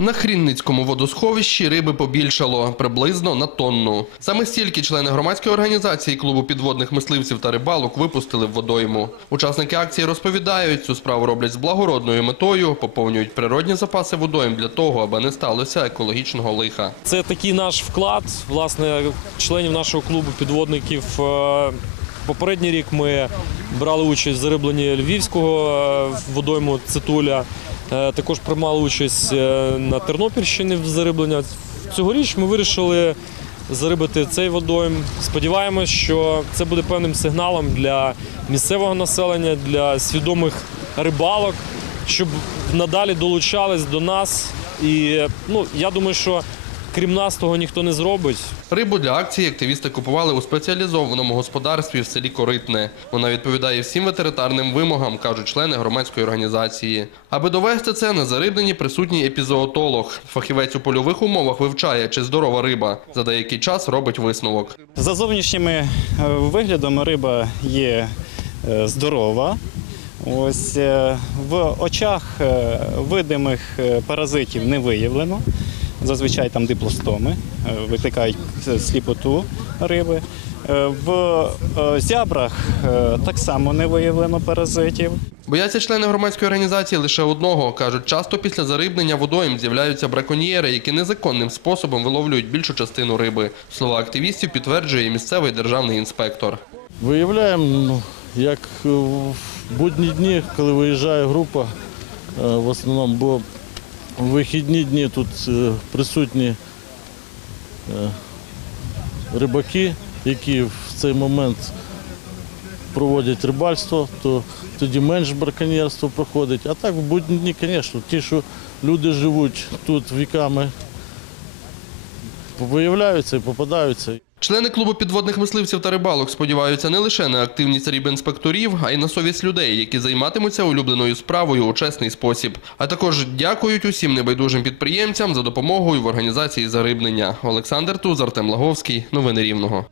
На Хрінницькому водосховищі риби побільшало приблизно на тонну. Саме стільки члени громадської організації клубу підводних мисливців та рибалок випустили в водойму. Учасники акції розповідають, цю справу роблять з благородною метою, поповнюють природні запаси водойм для того, аби не сталося екологічного лиха. Це такий наш вклад, власне, членів нашого клубу підводників. Е, Попередній рік ми брали участь в зарибленні львівського е, водойму Цитуля. Е, Також приймали участь е, на Тернопільщині в зарибленні. Цьогоріч ми вирішили зарибити цей водойм. Сподіваємось, що це буде певним сигналом для місцевого населення, для свідомих рибалок, щоб надалі долучались до нас. І ну, я думаю, що крім нас того ніхто не зробить. Рибу для акції активісти купували у спеціалізованому господарстві в селі Коритне. Вона відповідає всім ветеринарним вимогам, кажуть члени громадської організації. Аби довести це, на зарибненні присутній епізоотолог. Фахівець у польових умовах вивчає, чи здорова риба. За деякий час робить висновок. За зовнішнім е, виглядом риба є е, здорова. Ось е, в очах видимих паразитів не виявлено. Зазвичай там диплостоми, е, викликають сліпоту риби. Е, В е, зябрах так само не виявлено паразитів. Бояться члени громадської організації лише одного. Кажуть, часто після зарибнення водойм з'являються браконьєри, які незаконним способом виловлюють більшу частину риби. Слова активістів підтверджує місцевий державний інспектор. Виявляємо, ну, як в будні дні, коли виїжджає група, в основному, бо в вихідні дні тут е, присутні е, рибаки, які в цей момент проводять рибальство, то тоді менш браконьєрство проходить. А так в будні дні, звісно, ті, що люди живуть тут віками, виявляються і попадаються. Члени клубу підводних мисливців та рибалок сподіваються не лише на активність рибінспекторів, а й на совість людей, які займатимуться улюбленою справою у чесний спосіб. А також дякують усім небайдужим підприємцям за допомогою в організації зарибнення. Олександр Тузар, Тем Лаговський. Новини Рівного.